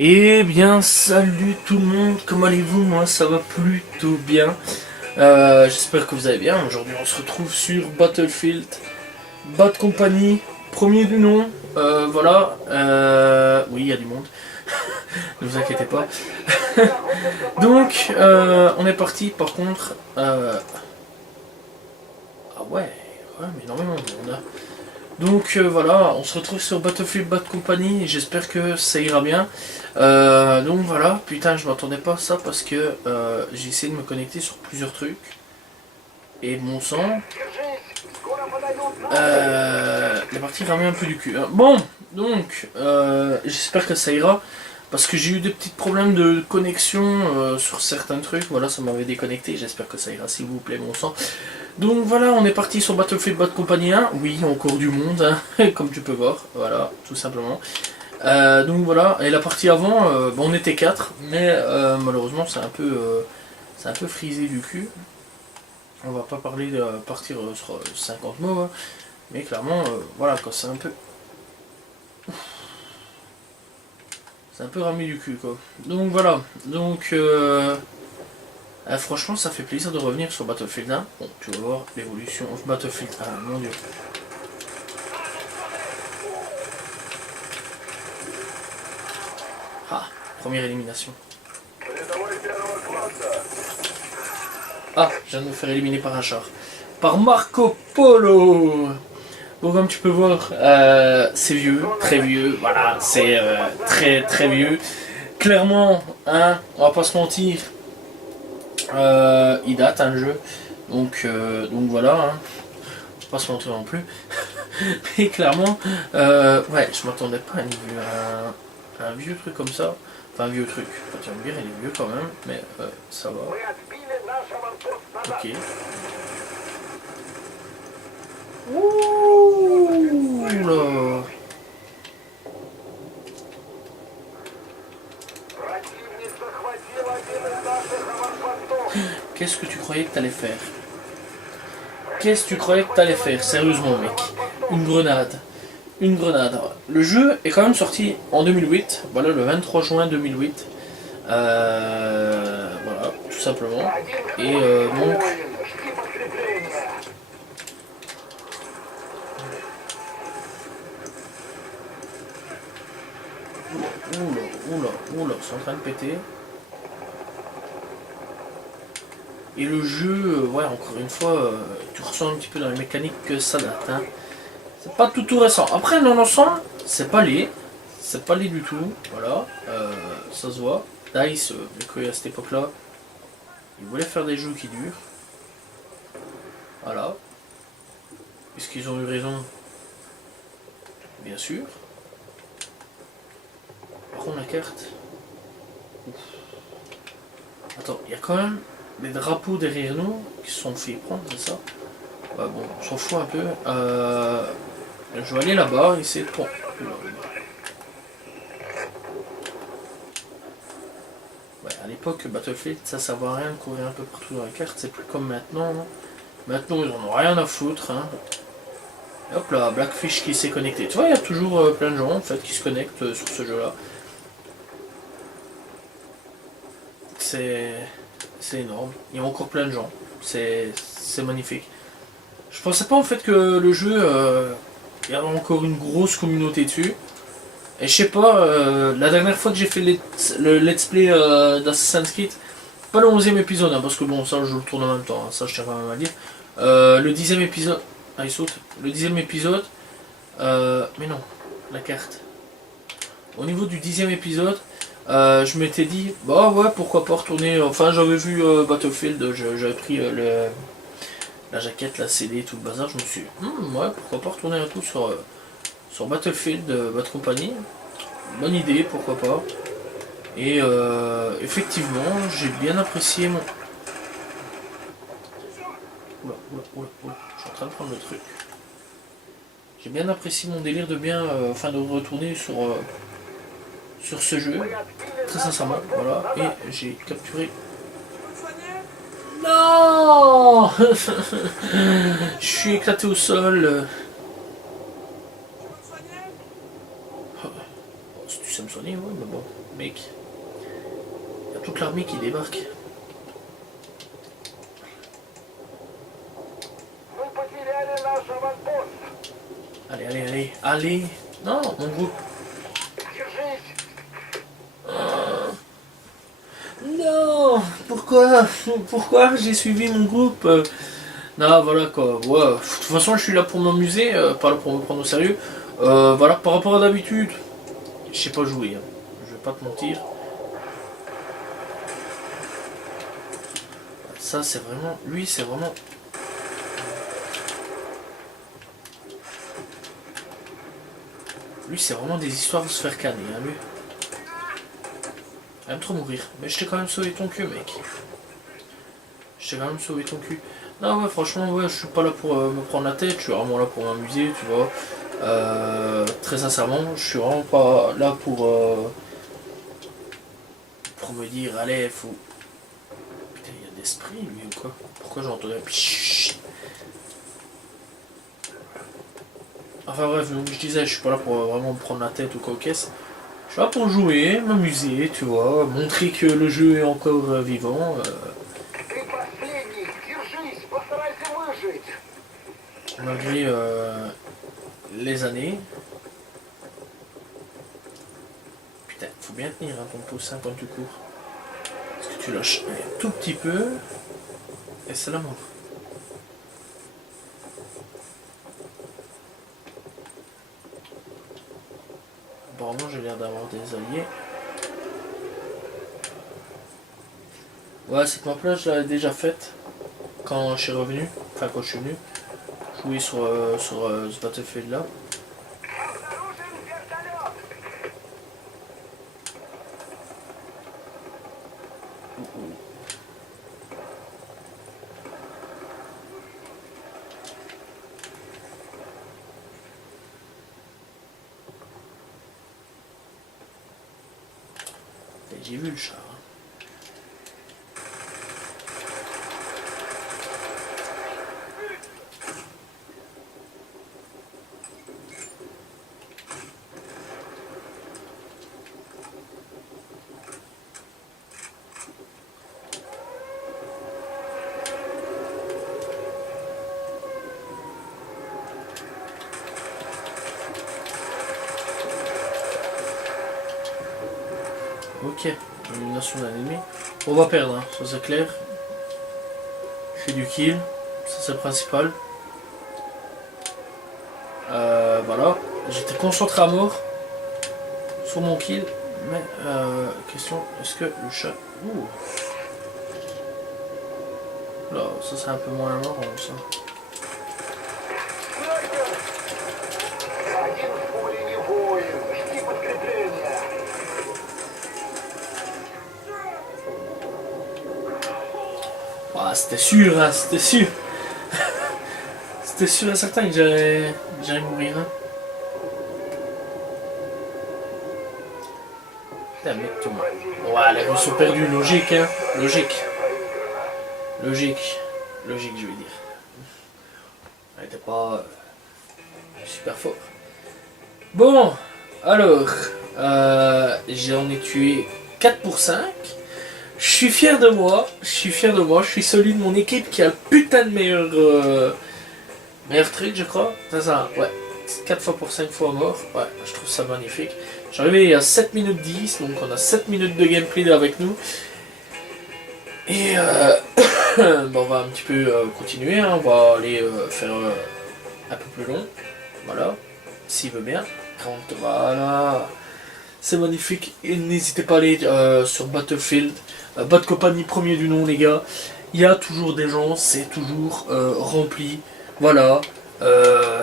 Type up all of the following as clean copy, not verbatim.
Eh bien, salut tout le monde, comment allez-vous? Moi, ça va plutôt bien. J'espère que vous allez bien. Aujourd'hui, on se retrouve sur Battlefield Bad Company, premier du nom. Voilà. Oui, il y a du monde. Ne vous inquiétez pas. Donc, on est parti. Par contre, ah ouais, mais énormément de monde. Hein. Donc voilà, on se retrouve sur Battlefield Bad Company et j'espère que ça ira bien. Donc voilà, putain, je m'attendais pas à ça parce que j'ai essayé de me connecter sur plusieurs trucs. Et mon sang, la partie ramait un peu du cul. Hein. Bon, donc j'espère que ça ira. Parce que j'ai eu des petits problèmes de connexion sur certains trucs. Voilà, ça m'avait déconnecté. J'espère que ça ira, s'il vous plaît, mon sang. Donc voilà, on est parti sur Battlefield Bad Company 1. Oui, encore du monde, hein, comme tu peux voir. Voilà, tout simplement. Donc voilà, et la partie avant, bon, on était 4, mais malheureusement c'est un peu frisé du cul. On va pas parler de partir sur 50 mots, hein, mais clairement, voilà, quoi, c'est un peu... C'est un peu ramé du cul, quoi. Donc voilà, donc... franchement, ça fait plaisir de revenir sur Battlefield 1. Bon, tu vas voir l'évolution of Battlefield 1, mon dieu. Ah, première élimination. Ah, je viens de me faire éliminer par un char. Par Marco Polo. Bon, comme tu peux voir, c'est vieux, très vieux. Voilà, c'est très très vieux. Clairement, hein, on va pas se mentir. Il date un jeu. Donc voilà, hein. On va pas se mentir non plus. Mais clairement, ouais, je m'attendais pas à un vieux truc comme ça. Enfin, un vieux truc. Enfin, tu vas me dire, il est vieux quand même, mais ça va. Ok. Ouh là. Qu'est-ce que tu croyais que t'allais faire? Qu'est-ce que tu croyais que t'allais faire? Sérieusement, mec. Une grenade. Une grenade. Le jeu est quand même sorti en 2008. Voilà, le 23 juin 2008. Voilà, tout simplement. Et donc... Oula, c'est en train de péter. Et le jeu, ouais, encore une fois, tu ressens un petit peu dans les mécaniques que ça date. Hein. C'est pas tout récent. Après, dans l'ensemble, c'est pas laid. C'est pas laid du tout. Voilà, ça se voit. DICE, vu qu'à cette époque-là, ils voulaient faire des jeux qui durent. Voilà. Est-ce qu'ils ont eu raison? Bien sûr. Par contre, la carte. Ouf. Attends, il y a quand même des drapeaux derrière nous qui se sont fait prendre, c'est ça? Ouais, bon, on s'en fout un peu. Je vais aller là-bas, essayer de prendre. Ouais, à l'époque, Battlefield, ça servait à rien de courir un peu partout dans la carte, c'est plus comme maintenant. Hein. Maintenant, ils en ont rien à foutre. Hein. Et hop là, Blackfish qui s'est connecté. Tu vois, il y a toujours plein de gens en fait qui se connectent sur ce jeu-là. C'est énorme. Il y a encore plein de gens. C'est magnifique. Je pensais pas en fait que le jeu, il y avait encore une grosse communauté dessus. Et je sais pas, la dernière fois que j'ai fait le let's play d'Assassin's Creed, pas le 11e épisode, hein, parce que bon, ça je le tourne en même temps, hein, ça je tiens quand même à dire. Le 10e épisode. Ah, il saute. Le 10e épisode. Mais non, la carte. Au niveau du 10e épisode, je m'étais dit, bah ouais, pourquoi pas retourner. Enfin, j'avais vu Battlefield, j'avais pris la jaquette, la CD, tout le bazar. Je me suis dit, ouais, pourquoi pas retourner un coup sur Battlefield, Bad Company. Bonne idée, pourquoi pas. Et effectivement, j'ai bien apprécié mon... Oula, je suis en train de prendre le truc. J'ai bien apprécié mon délire de bien, enfin de retourner sur ce jeu, très sincèrement, voilà, et j'ai capturé... Non. Je suis éclaté au sol. réussi à me soigner, ouais, mais bon, mec. Il y a toute l'armée qui débarque. Allez, allez, allez, allez. Non, mon groupe. Non, pourquoi j'ai suivi mon groupe non, voilà quoi. Ouais. De toute façon, je suis là pour m'amuser, pas là pour me prendre au sérieux. Voilà, par rapport à d'habitude, je sais pas jouer. Hein. Je vais pas te mentir. Ça, c'est vraiment. Lui, c'est vraiment. Lui, c'est vraiment des histoires de se faire canner, hein, lui. Il aime trop mourir. Mais je t'ai quand même sauvé ton cul, mec. Je t'ai quand même sauvé ton cul. Non, ouais, franchement, ouais, je suis pas là pour me prendre la tête. Je suis vraiment là pour m'amuser, tu vois. Très sincèrement, je suis vraiment pas là pour me dire, allez, faut. Putain, il y a d'esprit, lui, ou quoi? Pourquoi j'entendais. Enfin bref, donc je disais, je suis pas là pour vraiment me prendre la tête ou quoi que ce. Je suis là pour jouer, m'amuser, tu vois, montrer que le jeu est encore vivant. Malgré les années. Putain, faut bien tenir hein, ton pouce hein, quand tu cours. Parce que tu lâches un tout petit peu et c'est la mort. Apparemment, j'ai l'air d'avoir des alliés. Ouais, cette map-là, je l'avais déjà faite quand je suis revenu. Enfin, quand je suis venu. Jouer sur ce Battlefield-là. J'ai vu le char. Ok, élimination d'un ennemi. On va perdre, hein, ça c'est clair. Je fais du kill, ça c'est le principal. Voilà, j'étais concentré à mort sur mon kill. Mais, question, est-ce que le chat... Ouh. Là, ça c'est un peu moins marrant ça. Ah, c'était sûr, hein, c'était sûr. C'était sûr et certain que j'allais mourir. Hein. Putain, mec, tout le monde. Ouais, les Russes sont perdus, logique, hein. Logique. Logique. Logique, je veux dire. Elle était pas super fort. Bon, alors, j'en ai tué 4 pour 5. Je suis fier de moi, je suis celui de mon équipe qui a le putain de meilleur truc, je crois. C'est ça, ouais. 4 fois pour 5 fois mort, ouais, je trouve ça magnifique. J'ai arrivé à 7 minutes 10, donc on a 7 minutes de gameplay avec nous. Et bon, on va un petit peu continuer, hein. On va aller faire un peu plus long. Voilà, s'il veut bien. Voilà, c'est magnifique. Et n'hésitez pas à aller sur Battlefield. Bad Company premier du nom, les gars. Il y a toujours des gens, c'est toujours rempli. Voilà,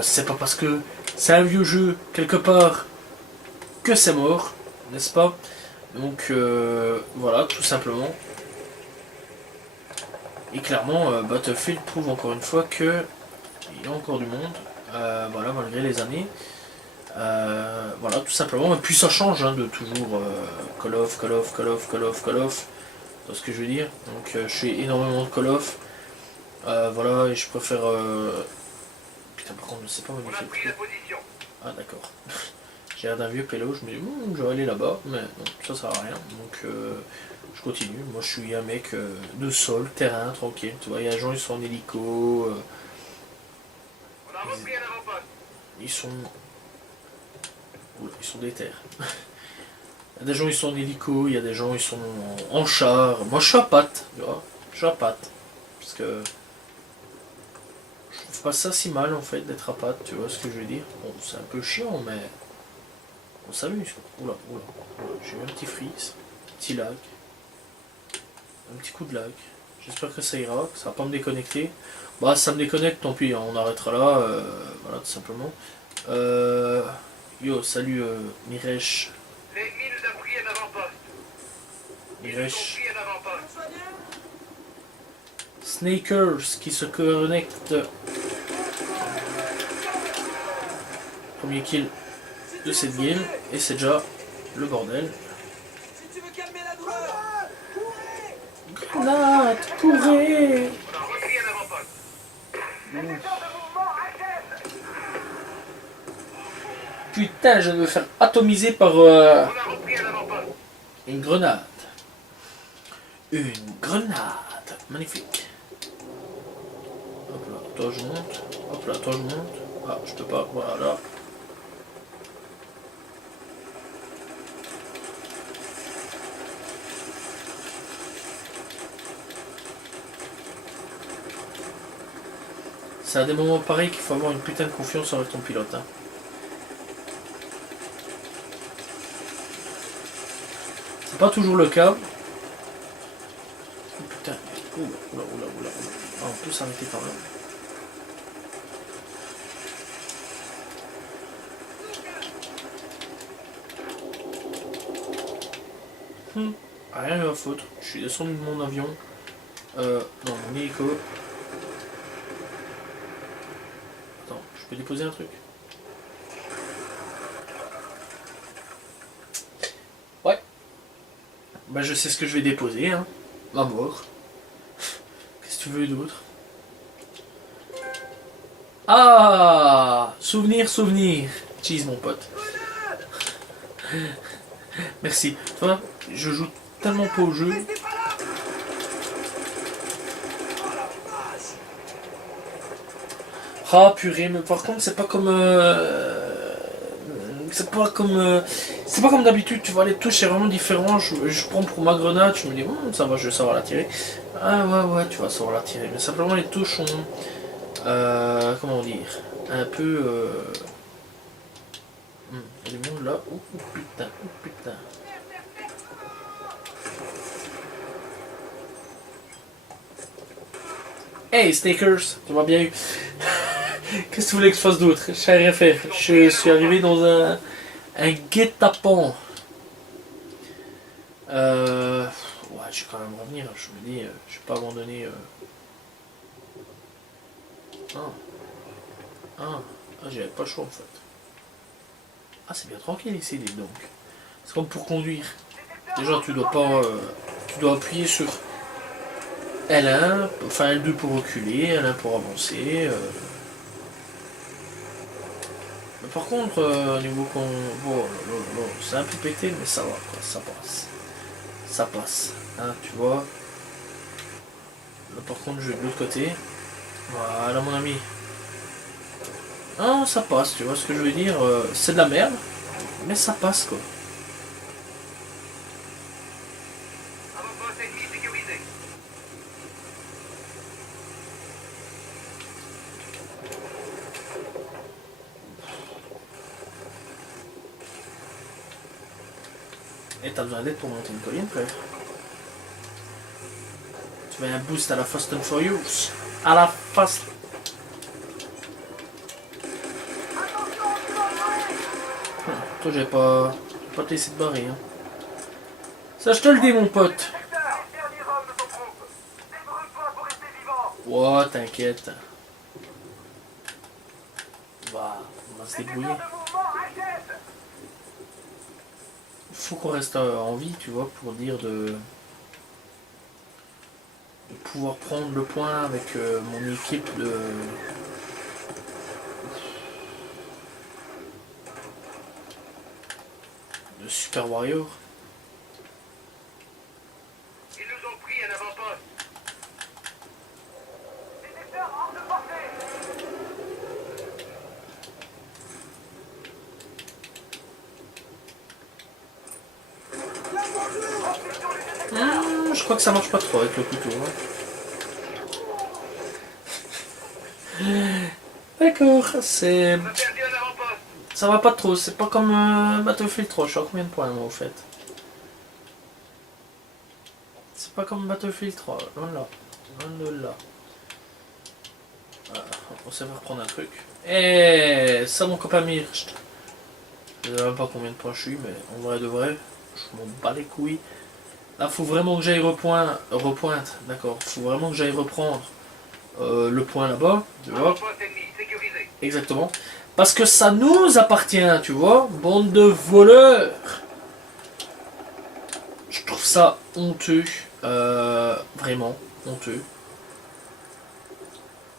c'est pas parce que c'est un vieux jeu quelque part que c'est mort, n'est-ce pas? Donc voilà, tout simplement. Et clairement, Battlefield prouve encore une fois que il y a encore du monde. Voilà, malgré les années. Voilà, tout simplement. Et puis ça change hein, de toujours Call of. C'est ce que je veux dire. Donc je fais énormément de Call of. Voilà, et je préfère... Putain, par contre, je sais pas magnifique. Ah, d'accord. J'ai l'air d'un vieux pélo, je me dis, je vais aller là-bas, mais non, ça sert à rien. Donc je continue. Moi je suis un mec de sol, terrain, tranquille. Tu vois, il y a des gens, ils sont en hélico. Ils sont. Oula, ils sont déter. Il y a des gens, ils sont en hélico, il y a des gens, ils sont en char. Moi je suis à pattes, tu vois. Je suis à pattes. Parce que. Je trouve pas ça si mal en fait d'être à pattes, tu vois ce que je veux dire. Bon, c'est un peu chiant, mais. On s'amuse. Oula, oula, oula. J'ai eu un petit freeze, un petit lag, un petit coup de lag. J'espère que ça ira, que ça va pas me déconnecter. Bah, ça me déconnecte, tant pis, hein, on arrêtera là. Voilà, tout simplement. Yo, salut Miresh. Les mines d'abri en avant-poste. Miresh. Snakers qui se connectent. Premier kill de cette game. Et c'est déjà le bordel. Si tu veux calmer la douleur, Grenade, courez! on a repris en avant-poste. Putain, je vais me faire atomiser par On a repris en avant-poste. une grenade. Une grenade. Magnifique. Hop là, toi je monte. Hop là, toi je monte. Ah, je peux pas. Voilà, là. C'est à des moments pareils qu'il faut avoir une putain de confiance avec ton pilote. Hein. C'est pas toujours le cas. Oh putain. Oula, oula, oula, oula. Ah, on peut s'arrêter quand même. Rien à foutre. Je suis descendu de mon avion. Non, mon hélico. Attends, je peux déposer un truc? Ouais. Bah je sais ce que je vais déposer, hein. Ma mort. Qu'est-ce que tu veux d'autre? Ah! Souvenir, souvenir. Cheese mon pote. Merci. Toi, je joue tellement pas au jeu. Ah purée, mais par contre c'est pas comme c'est pas comme d'habitude, tu vois, les touches c'est vraiment différent. Je prends pour ma grenade, je me dis ça va, je vais savoir la tirer. Ah ouais, tu vas savoir la tirer, mais simplement les touches sont comment dire, un peu il y a du monde là. Oh putain, oh putain. Hey Stakers, tu m'as bien eu. Qu'est-ce que tu voulais que je fasse d'autre? Je sais rien faire. Je suis arrivé dans un guet-apens. Ouais, je vais quand même revenir. Je me dis, je vais pas abandonner. J'avais pas le choix en fait. Ah, c'est bien tranquille ici, dis donc. C'est comme pour conduire. Déjà, tu dois pas. Tu dois appuyer sur L1, enfin L2 pour reculer, L1 pour avancer. Mais par contre, au niveau qu'on. Bon, c'est un peu pété, mais ça va, quoi, ça passe. Ça passe, hein, tu vois. Là, par contre, je vais de l'autre côté. Voilà, mon ami. Ah, ça passe, tu vois ce que je veux dire. C'est de la merde, mais ça passe, quoi. Avant-poste ennemi sécurisé. Et t'as besoin d'aide pour monter une colline, frère. Tu veux un boost à la Fast and Furious. À la Fast. Toi, j'ai pas te laissé te barrer. Hein. Ça, je te le dis, mon pote. Dernier homme de ton groupe. Débrouille-toi pour rester vivant. Ouais, t'inquiète. On va se débrouiller. Il faut qu'on reste en vie, tu vois, pour dire de pouvoir prendre le point avec mon équipe de. Le Super Warrior. Ils nous ont pris un avant-poste. Détecteur hors de portée. Je crois que ça marche pas trop avec le couteau. Hein. D'accord, c'est... On a perdu un avant-poste. Ça va pas trop, c'est pas comme Battlefield 3, je suis à combien de points moi au fait? C'est pas comme Battlefield 3, loin de là, loin de là. Voilà, on sait reprendre un truc. Et ça mon copain Mircht. Je sais même pas combien de points je suis, mais en vrai de vrai, je m'en bats les couilles. Là faut vraiment que j'aille repointe, d'accord. Faut vraiment que j'aille reprendre le point là-bas, tu vois. Avant-poste ennemi sécurisé. Exactement. Parce que ça nous appartient, tu vois. Bande de voleurs. Je trouve ça honteux. Vraiment honteux.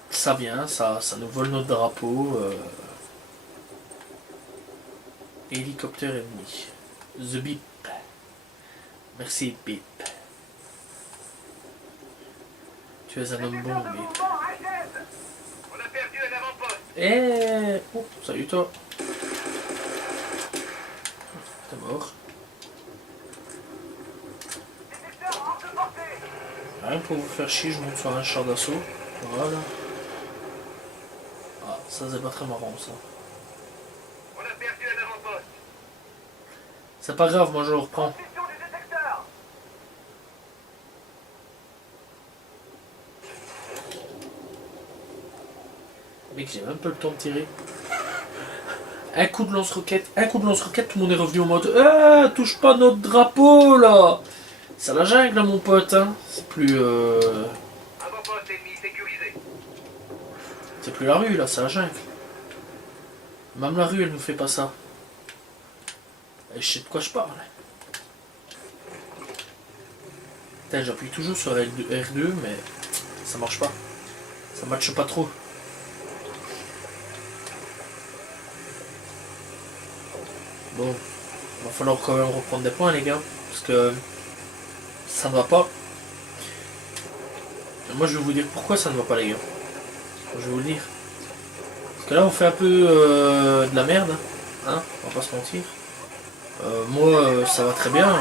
Ça vient, ça nous vole notre drapeau. Hélicoptère ennemi. The Beep. Merci Beep. Tu es un homme bon, Détecteur de Beep. mouvement achète. On a perdu un avant-poste. Eh oh, salut toi. T'es mort. Détecteur hors de portée. Rien pour vous faire chier, je monte sur un char d'assaut. Voilà. Ah, ça c'est pas très marrant ça. On a perdu un avant-poste. C'est pas grave, moi je le reprends. Position du détecteur. Mec, j'ai même pas le temps de tirer. Un coup de lance-roquette, tout le monde est revenu en mode touche pas notre drapeau là. C'est la jungle là mon pote, hein. C'est plus Avant-poste ennemi sécurisé. c'est plus la rue là, c'est la jungle. Même la rue elle nous fait pas ça. Et je sais de quoi je parle. Putain, j'appuie toujours sur R2 mais ça marche pas. Ça matche pas trop. Bon, va falloir quand même reprendre des points les gars, parce que ça ne va pas. Et moi je vais vous dire pourquoi ça ne va pas les gars. Je vais vous le dire. Parce que là on fait un peu de la merde, hein, on va pas se mentir. Moi ça va très bien,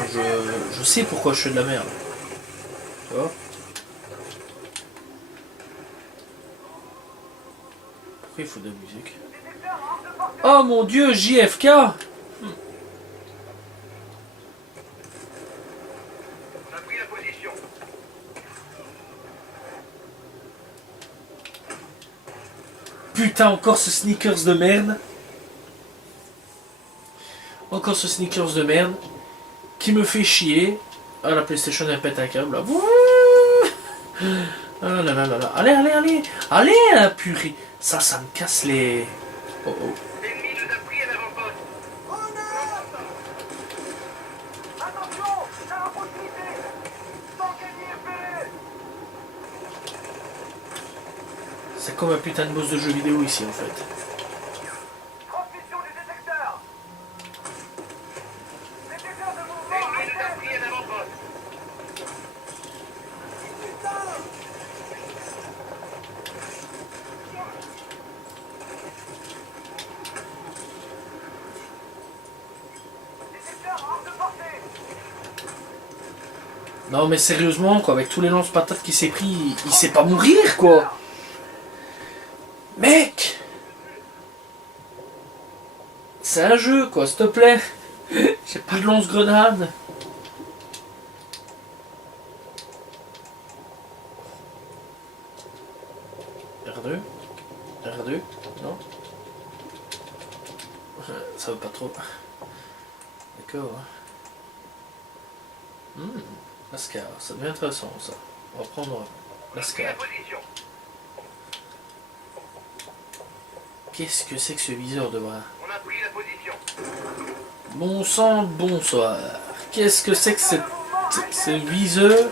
je sais pourquoi je fais de la merde. Tu vois? Pourquoi il faut de la musique? Détecteur hors de portée. Oh mon dieu, JFK! On a pris la position. Putain, encore ce sneakers de merde. Encore ce sneakers de merde. Qui me fait chier. Ah, la PlayStation elle pète un câble là. Wouh. Ah là là là là. Allez, allez, allez. Allez, hein, purée. Ça me casse les... Oh oh. L'ennemi nous a pris un avant-poste. Attention, c'est la proximité. Tank ennemi FPV. C'est comme un putain de boss de jeu vidéo ici en fait. Transmission du détecteur. Détecteur de mouvement L'ennemi nous a achète. pris un avant-poste. Détecteur hors de portée. Non mais sérieusement quoi, avec tous les lance-patates qu'il s'est pris, il sait pas mourir quoi. Mec, c'est un jeu quoi, s'il te plaît. J'ai plus de lance-grenade. R2 R2 Non. Ça veut pas trop. D'accord. Lascar, ça devient intéressant ça. On va prendre On a pris la Lascar. position. Qu'est-ce que c'est que ce viseur de bras? On a pris la position. Bon sang, bonsoir. Qu'est-ce que c'est que ce viseur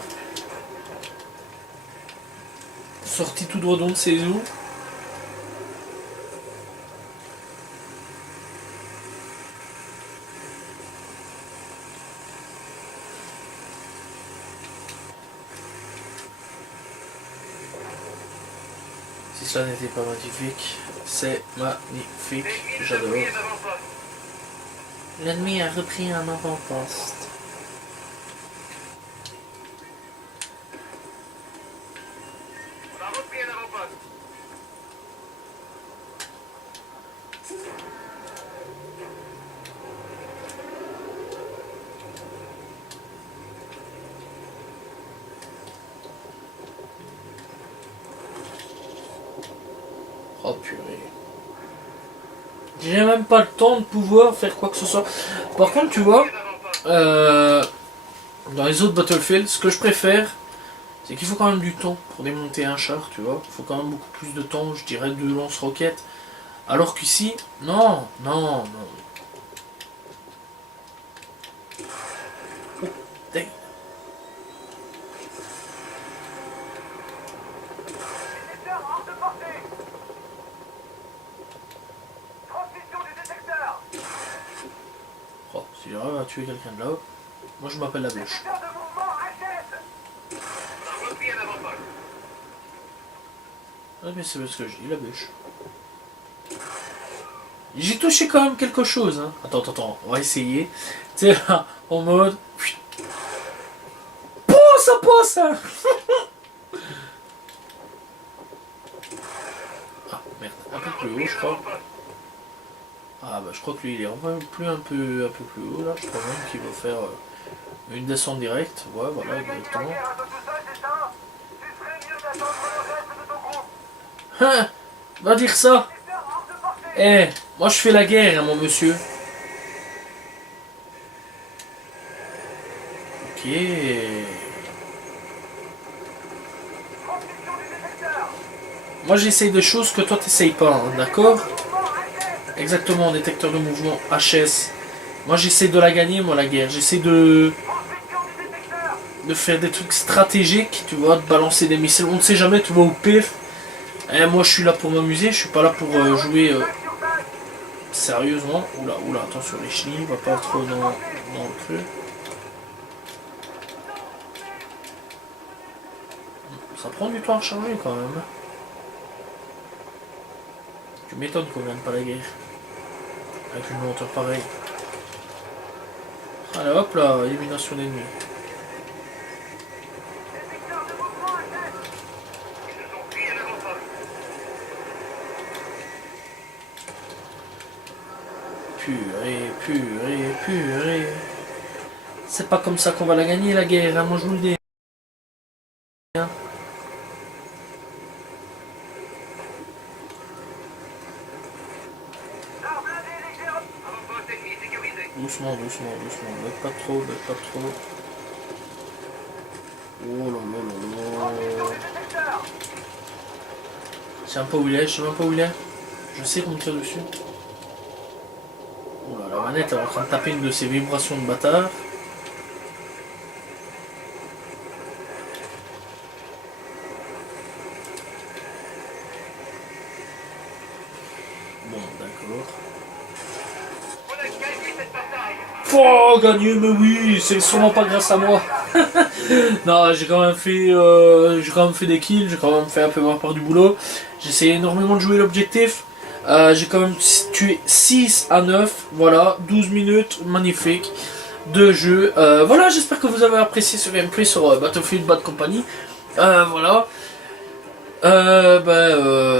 sorti tout droit d'on ne sait où? Si ça n'était pas magnifique, c'est magnifique, j'adore. L'ennemi a repris un avant-poste. On a repris un avant-poste. Oh purée. J'ai même pas le temps de pouvoir faire quoi que ce soit. Par contre, tu vois, dans les autres Battlefield, ce que je préfère, c'est qu'il faut quand même du temps pour démonter un char, tu vois. Il faut quand même beaucoup plus de temps, je dirais, de lance-roquettes. Alors qu'ici, non, non, non. Oh, dang. Détecteur hors de portée. Transmission du détecteur. Oh, si j'arrive à tuer quelqu'un de là, moi je m'appelle la bûche. Détecteur de mouvement HS. On a repris un avant-poste. Ah mais c'est ce que je dis, la bûche. J'ai touché quand même quelque chose, hein. Attends, on va essayer. Tu sais, là, en mode... Pouh, ça passe, hein. Ah, merde, un peu plus haut, je crois. Ah bah je crois que lui il est un peu plus haut là, je crois même qu'il va faire une descente directe, ouais voilà exactement. Hein, va dire ça. Eh, moi je fais la guerre hein, mon monsieur. Ok. Moi j'essaye des choses que toi t'essayes pas, hein, d'accord? Exactement, détecteur de mouvement HS. Moi j'essaie de la gagner, moi la guerre. J'essaie de faire des trucs stratégiques, tu vois, de balancer des missiles. On ne sait jamais, tu vois, au pif. Et moi je suis là pour m'amuser, je suis pas là pour jouer sérieusement. Oula, attention les chenilles, on va pas trop dans le truc. Ça prend du temps à charger quand même. Tu m'étonnes qu'on gagne pas la guerre. Avec une lenteur pareille. Allez hop là, élimination d'ennemis. Purée. C'est pas comme ça qu'on va la gagner la guerre, hein, moi je vous le dis. Hein. Doucement, bug pas trop. Oh là. Je sais même pas où il est, je sais qu'on me tire dessus. Oh là, la manette elle est en train de taper une de ces vibrations de bâtard. Bon, d'accord. Oh, gagné, mais oui, c'est sûrement pas grâce à moi. Non, j'ai quand même fait des kills, j'ai quand même fait un peu ma part du boulot. J'ai essayé énormément de jouer l'objectif. J'ai quand même tué 6 à 9, voilà, 12 minutes, magnifique, de jeu. Voilà, j'espère que vous avez apprécié ce gameplay sur Battlefield Bad Company. Voilà.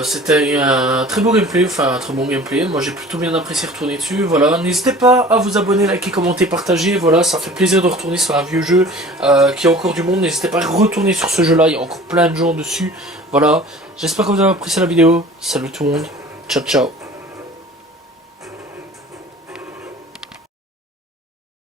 C'était un très beau gameplay, enfin un très bon gameplay, moi j'ai plutôt bien apprécié retourner dessus, voilà, n'hésitez pas à vous abonner, liker, commenter, partager, voilà, ça fait plaisir de retourner sur un vieux jeu qui a encore du monde, n'hésitez pas à retourner sur ce jeu là, il y a encore plein de gens dessus, voilà, j'espère que vous avez apprécié la vidéo, salut tout le monde, ciao ciao.